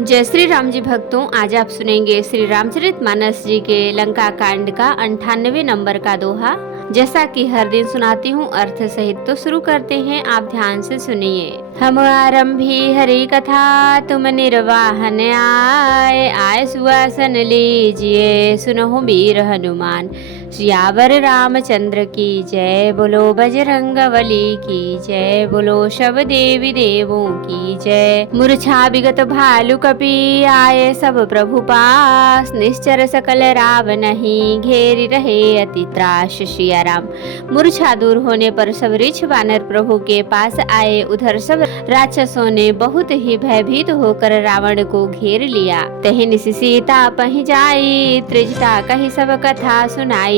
जय श्री राम जी भक्तों, आज आप सुनेंगे श्री रामचरितमानस जी के लंका कांड का 98 नंबर का दोहा। जैसा कि हर दिन सुनाती हूँ अर्थ सहित, तो शुरू करते हैं। आप ध्यान से सुनिए। हम आरंभी हरि कथा, तुम निर्वाहन आए सुआसन लीजिए, सुनहु वीर हनुमान सियावर रामचंद्र की जय। बोलो बजरंगबली की जय, बोलो सब देवी देवों की जय। मूर्छा विगत भालु कपि आए सब प्रभु पास, निश्चर सकल रावणहि घेरी रहे अति त्रास। सिया राम। मूर्छा दूर होने पर सब ऋक्ष वानर प्रभु के पास आए। उधर सब राक्षसों ने बहुत ही भयभीत होकर रावण को घेर लिया। तहि निशि सीता पहि जाई, त्रिजटा कही सब कथा सुनाई।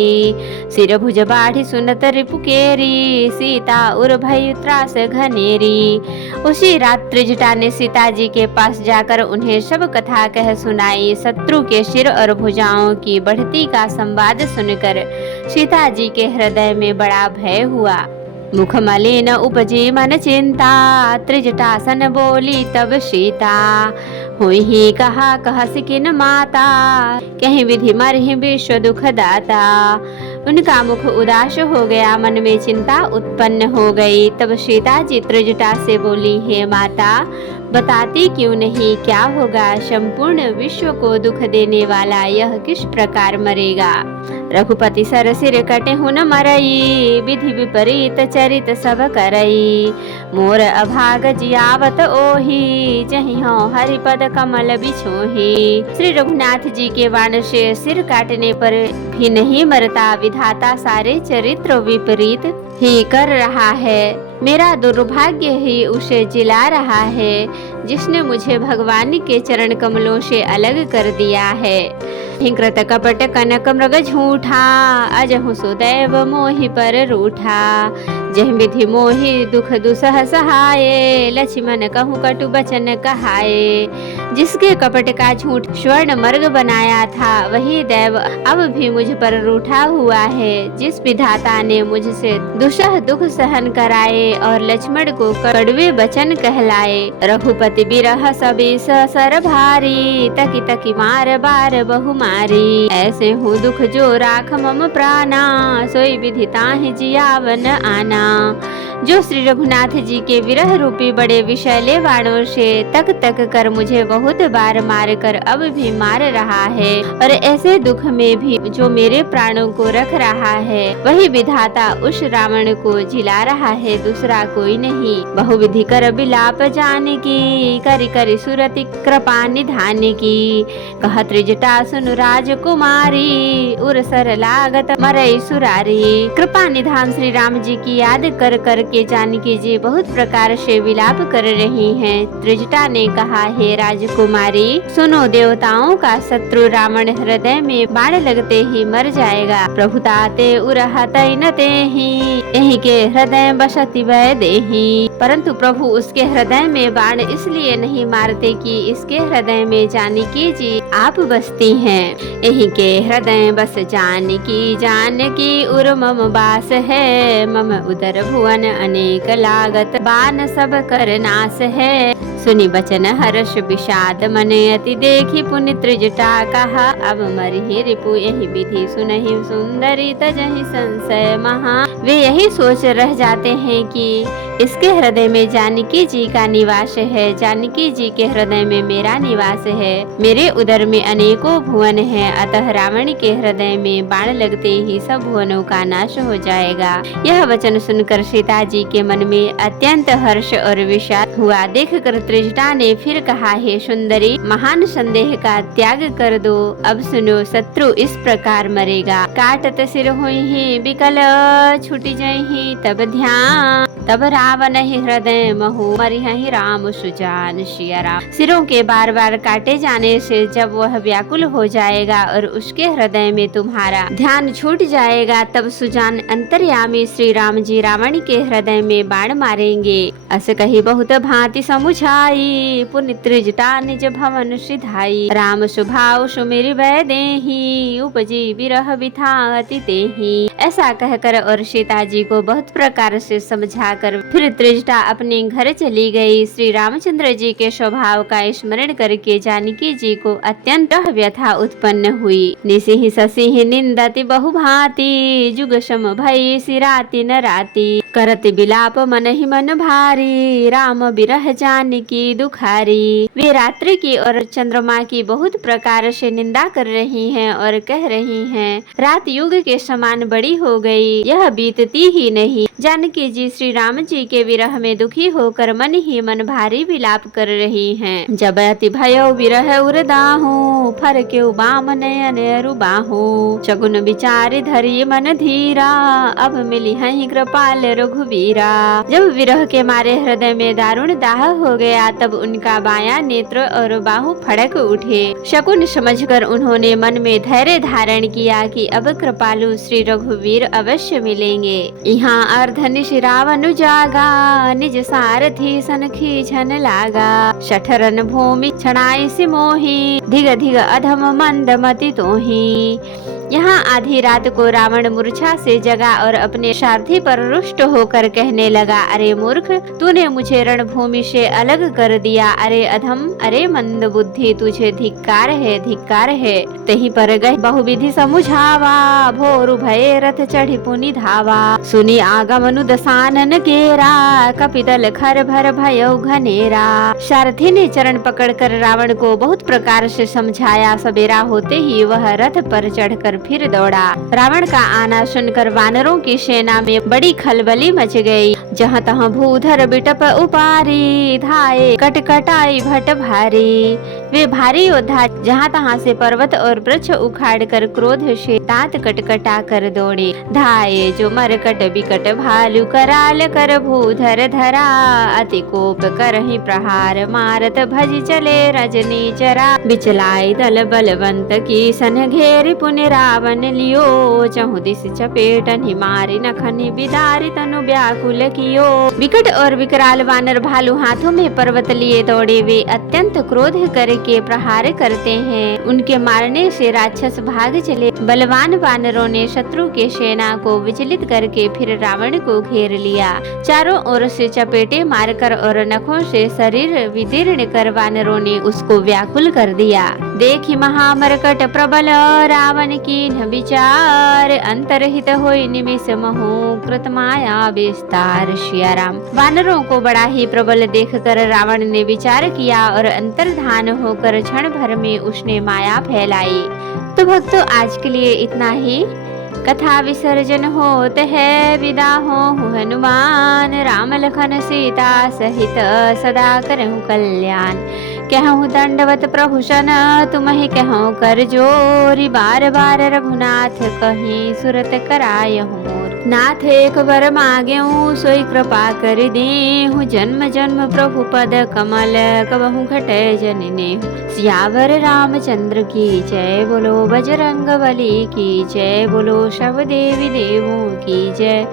सिर भुज बाढ़ी सुनत रिपुकेरी, सीता उर भय त्रास घनेरी। उसी रात त्रिजटा ने सीता जी के पास जाकर उन्हें सब कथा कह सुनाई। शत्रु के सिर और भुजाओं की बढ़ती का संवाद सुनकर सीता जी के हृदय में बड़ा भय हुआ। मुख मलिन उपजी मन चिंता, त्रिजटासन बोली तब सीता। हुई ही कहा कह सिकिन माता, कहीं विधि मरहि विश्व दुख दाता। उनका मुख उदास हो गया, मन में चिंता उत्पन्न हो गई। तब सीता जी त्रिजटा से बोली, हे माता, बताती क्यों नहीं क्या होगा? संपूर्ण विश्व को दुख देने वाला यह किस प्रकार मरेगा? रघुपति सर सिर कटे हुन मरई, विधि विपरीत चरित सब करई। मोर अभाग जियावत ओही, जहि हो हरिपद कमल बिछोही। श्री रघुनाथ जी के बाण से सिर काटने पर भी नहीं मरता, विधाता सारे चरित्र विपरीत ही कर रहा है। मेरा दुर्भाग्य ही उसे जिला रहा है, जिसने मुझे भगवान के चरण कमलों से अलग कर दिया है। हिंकृत कपट कनक मृग झूठा, अजहु सुदैव मोहि पर रूठा। जह विधि मोहि दुख दुसह सहाये, लक्ष्मण कहूँ कटु बचन कहाए। जिसके कपट का झूठ स्वर्ण मर्ग बनाया था, वही दैव अब भी मुझ पर रूठा हुआ है। जिस विधाता ने मुझसे दुसह दुख सहन कराए और लक्ष्मण को कड़वे वचन कहलाए। रघुपति बिरह सबी सर भारी, तकी तकी मार बार बहु मारी। ऐसे हूँ दुख जो राख मम प्राणा, सोई विधि ताहि जियावन आना। जो श्री रघुनाथ जी के विरह रूपी बड़े विषैले बाणों से तक तक कर मुझे बहुत बार मार कर अब भी मार रहा है, और ऐसे दुख में भी जो मेरे प्राणों को रख रहा है, वही विधाता उस रावण को जिला रहा है, दूसरा कोई नहीं। बहुविधि कर बिलाप जाने की, करि करि सुरति कृपा निधान की। कह त्रिजटा सुनु राजकुमारी, उर सर लागत मरई सुरारी। कृपा निधान श्री राम जी की याद कर कर के जानकी जी बहुत प्रकार से विलाप कर रही हैं। त्रिजटा ने कहा, हे राजकुमारी, सुनो, देवताओं का शत्रु रावण हृदय में बाण लगते ही मर जाएगा। प्रभु ताते उरह तैन तेहि, यही के हृदय बसति वै देहि। परंतु प्रभु उसके हृदय में बाण इसलिए नहीं मारते कि इसके हृदय में जानकी जी आप बसती हैं। यही के हृदय बस जानकी, जानकी उर मम बास है। मम उदर भुवन अनेक लागत, बान सब कर नाश है। सुनि बचन हर्ष विषाद मन, अति देखी पुनि त्रिजटा कहा। अब मरिहि रिपु यही विधि सुनहि, सुंदरी तजहि संशय महा। वे यही सोच रह जाते हैं कि इसके हृदय में जानकी जी का निवास है, जानकी जी के हृदय में मेरा निवास है। मेरे उदर में अनेकों भुवन है, अतः रावण के हृदय में बाण लगते ही सब भुवनों का नाश हो जाएगा। यह वचन सुनकर सीता जी के मन में अत्यंत हर्ष और विषाद हुआ। देखकर त्रिजटा ने फिर कहा, हे सुंदरी, महान संदेह का त्याग कर दो। अब सुनो, शत्रु इस प्रकार मरेगा। काटत सिर होहि विकल, छुटी जहि तब ध्यान। तब रावण ही हृदय महु, मरिहि राम सुजान। सिया राम। सिरों के बार बार काटे जाने से जब वह व्याकुल हो जाएगा और उसके हृदय में तुम्हारा ध्यान छूट जाएगा, तब सुजान अंतर्यामी श्री राम जी रावण के हृदय में बाण मारेंगे। अस कही बहुत भांति समुझा, पाई, पुनि त्रिजटा निज भवन सिधाई। राम स्वभाव सुमिरि वै देहि, उपजी विरह बिथा अति तेहि। ऐसा कहकर और सीता जी को बहुत प्रकार से समझाकर फिर त्रिजटा अपने घर चली गई। श्री रामचंद्र जी के स्वभाव का स्मरण करके जानकी जी को अत्यंत व्यथा उत्पन्न हुई। निसिह ससिह निंदति बहुभांति, जुग सम भई सिराति न राति। करत बिलाप मन ही मन भारी, राम बिरह जानकी दुखारी। वे रात्रि की और चंद्रमा की बहुत प्रकार से निंदा कर रही हैं और कह रही हैं, रात युग के समान बड़ी हो गई, यह बीतती ही नहीं। जानकी जी श्री राम जी के विरह में दुखी होकर मन ही मन भारी विलाप कर रही हैं। जब अति भयो विरह उरदाहू, फर के बाम नयन अरुबाहू। शगुन विचार धरि मन धीरा, अब मिली हई कृपाल रघुवीरा। जब विरह के मारे हृदय में दारुण दाह हो गया, तब उनका बायां नेत्र और बाहु फड़क उठे। शकुन समझकर उन्होंने मन में धैर्य धारण किया कि अब कृपालु श्री रघुवीर अवश्य मिलेंगे। यहाँ अर्धनिश रावण जागा, निज सारथी सन खींचन लागा। शठरन भूमि छणाई सिमोही, धिग धिग अधम मंद मति तोही। यहाँ आधी रात को रावण मूर्छा से जगा और अपने सारथी पर रुष्ट होकर कहने लगा, अरे मूर्ख, तूने मुझे रणभूमि से अलग कर दिया। अरे अधम, अरे मंद बुद्धि, तुझे धिक्कार है, धिक्कार है। तहीं पर गए बहुविधि समुझावा, भोरु भये रथ चढ़ी पुनि धावा। सुनी आगमनु दसानन केरा, कपितल खर भर भयो घनेरा। सारथी ने चरण पकड़कर रावण को बहुत प्रकार से समझाया। सवेरा होते ही वह रथ पर चढ़कर फिर दौड़ा। रावण का आना सुनकर वानरों की सेना में बड़ी खलबली मच गई। जहाँ तहाँ भूधर बिटप उपारी, धाये कटकटाई भट भारी। वे भारी योद्धा जहाँ तहाँ से पर्वत और वृक्ष उखाड़ कर क्रोध से दांत कटकटा कर दौड़े। धाये जो मरकट बिकट भालू, कराल कर भूधर धरा। अति कोप करहि प्रहार, मारत भज चले रजनी चरा। बिचलाई दल बलवंत की सन घेरी, पुनि रावण लियो। चहु दिस चपेटन ही मारी, नखनि बिदारी तनु व्याकुल कियो। विकट और विकराल वानर भालू हाथों में पर्वत लिए दौड़े। वे अत्यंत क्रोध करके प्रहार करते हैं। उनके मारने से राक्षस भाग चले। बलवान वानरों ने शत्रु के सेना को विचलित करके फिर रावण को घेर लिया। चारों ओर से चपेटे मारकर और नखों से शरीर विदीर्ण कर वानरों ने उसको व्याकुल कर दिया। देखी महामरकट प्रबल, रावण की न विचार। अंतरहित होई निमिष महु, कृत माया विस्तार। सिया राम। वानरों को बड़ा ही प्रबल देखकर रावण ने विचार किया और अंतर्धान होकर क्षण भर में उसने माया फैलाई। तो भक्तों, आज के लिए इतना ही। कथा विसर्जन होत है, विदा हो हनुमान। राम लखन सीता सहित सदा करहु कल्याण। कहूँ दंडवत प्रभु सन, तुम्हि कहूँ कर जोरी। बार बार रघुनाथ कहीं, सुरत करायहु मोर। नाथ एक बर मांगेहूँ, सोई कृपा कर देहूँ। जन्म जन्म प्रभु पद कमल, कबहु घटै जननेहु। सियावर रामचंद्र की जय, बोलो बजरंग बली की जय, बोलो सब देवी देवों की जय।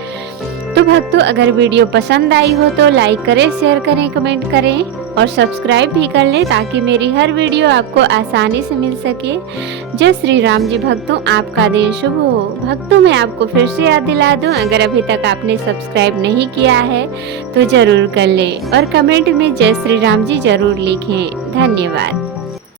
तो भक्तों, अगर वीडियो पसंद आई हो तो लाइक करें, शेयर करें, कमेंट करें और सब्सक्राइब भी कर लें, ताकि मेरी हर वीडियो आपको आसानी से मिल सके। जय श्री राम जी। भक्तों, आपका दिन शुभ हो। भक्तों, मैं आपको फिर से याद दिला दूं, अगर अभी तक आपने सब्सक्राइब नहीं किया है तो जरूर कर लें और कमेंट में जय श्री राम जी जरूर लिखें। धन्यवाद।